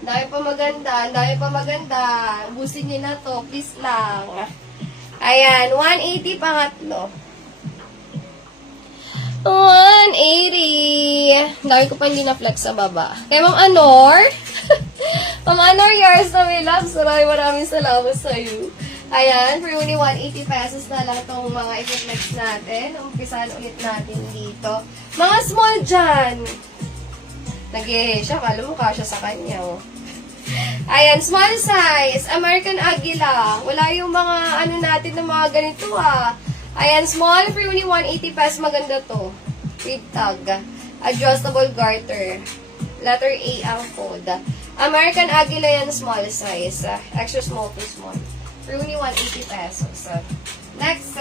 Dami pa maganda, dami pa maganda. Ubusin niyo na to, please lang. Ayan, 180 pangatlo. 180. Dami ko pa hindi na-flex sa baba. Kaya Ma'am Anor, Ma'am Anor, yours na may loves. Maraming salamat sa iyo. Ayan, for only 180 pesos na lang itong mga i-flex natin. Umpisahan ulit natin dito. Mga small dyan. Nag-e-siya, kala mo kasya sa kanya, oh. Ayan, small size, American Aguila. Wala yung mga ano natin na mga ganito, ah. Ayan, small for only 180 pesos. Maganda to. With tag. Adjustable garter. Letter A ang code. American Aguila yan, small size. Extra small to small. For only 180 pesos. Next,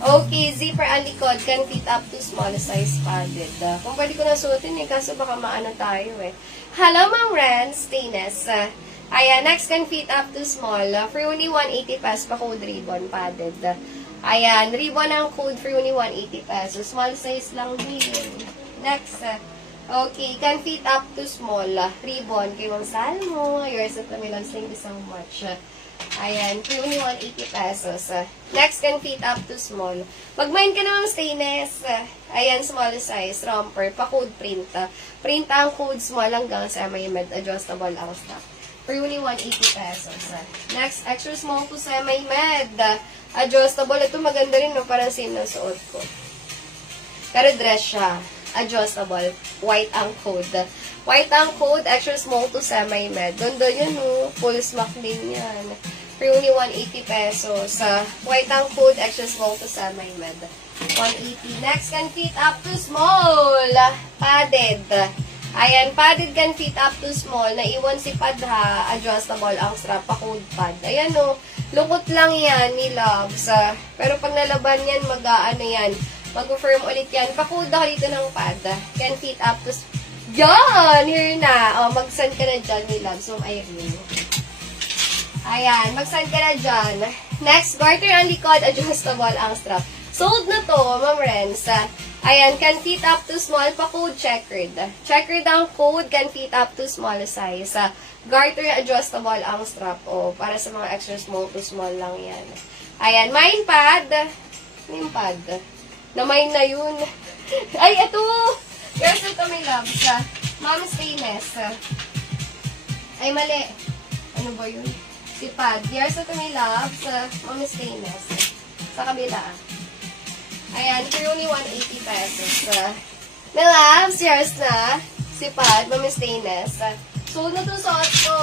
okay, zipper ang likod can fit up to small size padded. Kung pwede ko na suotin kaso baka maano tayo eh. Hello, Ma'am Ren, stainless. Ayan, next can fit up to small. For only 180 pesos pa code ribbon padded. Ayan, ribbon ang code for only 180 pesos. Small size lang din. Next, okay, can fit up to small. Ribbon kay Ma'am Salmo. Yours at Milan, thank you so much. Ayan, for only 180 pesos. Next, can fit up to small. Mag-mind ka na, Ma'am Stainless. Ayan, small size, romper, pa-code print. Print ang code small hanggang semi-med, adjustable ang stock. For only 180 pesos. Next, extra small to semi-med. Adjustable. Ito maganda rin, no? Parang same ng suot ko. Pero dress siya. Adjustable. White ang code. White ang code, extra small to semi-med. Doon yun, no? Full smock din yan. For only 180 pesos. White ang code, extra small to semi-med. 180. Next, can fit up to small. Padded. Ayan, padded can fit up to small. Naiwan si pad ha. Adjustable ang strap. Pa-code pad. Ayan, no? Lukot lang yan ni Loves. Pero pag nalaban yan, mag-ano yan. Mag-firm ulit yan. Pa-code ako dito ng pad. Can fit up to yan! Here na. O, mag-send ka na dyan ni Loves. So, Irene. Ayan, mag-send ka na dyan. Next, garter ang likod. Adjustable ang strap. Sold na to, Ma'am Renz. Ayan, can fit up to small pa code checkered. Checkered ang code, can fit up to small size. Garter adjustable ang strap. O, para sa mga extra small to small lang yan. Ayan, mine pad. Mine pad. Na-mine na yun. Ay, ito! Here's ito, my loves. Ma'am Stainless. Ay, mali. Ano ba yun? Si pad. Here's ito, my loves. Ma'am Stainless. Sa kabila. Ayan, for only 180 pesos. My loves, yours na. Si pad, Ma'am Stainless. Sold na to suot ko.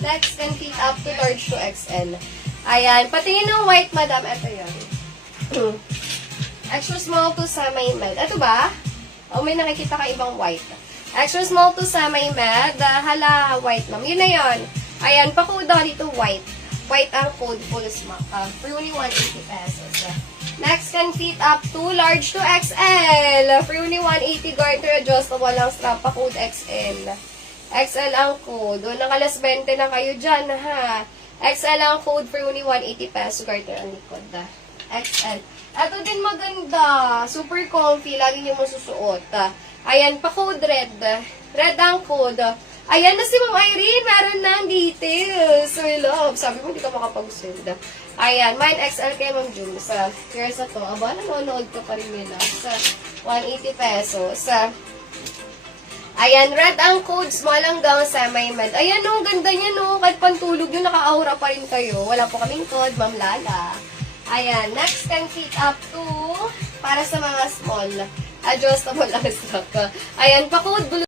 Next, can fit up to large to XL. Ayan, patingin ng white, madam. Ito yun. Extra small to semi-med. Ito ba? O may nakikita ka ibang white. Extra small to semi-med. Hala, white ma'am. Yun na yun. Ayan, pa-code ako dito white. White ang code, full smock. For only 180 pesos. Next, can fit up to large to XL. For only 180 garter adjustable lang strap. Pa-code XL. XL ang code. Doon nakalas 20 na kayo dyan, ha. XL ang code for only 180 pesos. Garter ang likod. XL. Ito din maganda. Super comfy. Lagi niyo masusuot. Ayan, pa-code red. Red ang code. Ayan na si Ma'am Irene. Meron na ang details. My love. Sabi mo, hindi ka makapag-send. Ayan, mine XL kay Ma'am Jules. Here's na to. Aba, nanonood ka pa rin nila. Sa 180 pesos. Ayan, red ang code. Small hanggang semi-med. Ayan, no. Ganda niya, no. Kahit pantulog nyo, naka-aura pa rin kayo. Wala po kaming code, Ma'am Lala. Ayan, next can fit up to para sa mga small. Adjustable ang stock. Ayan, pa-code blue.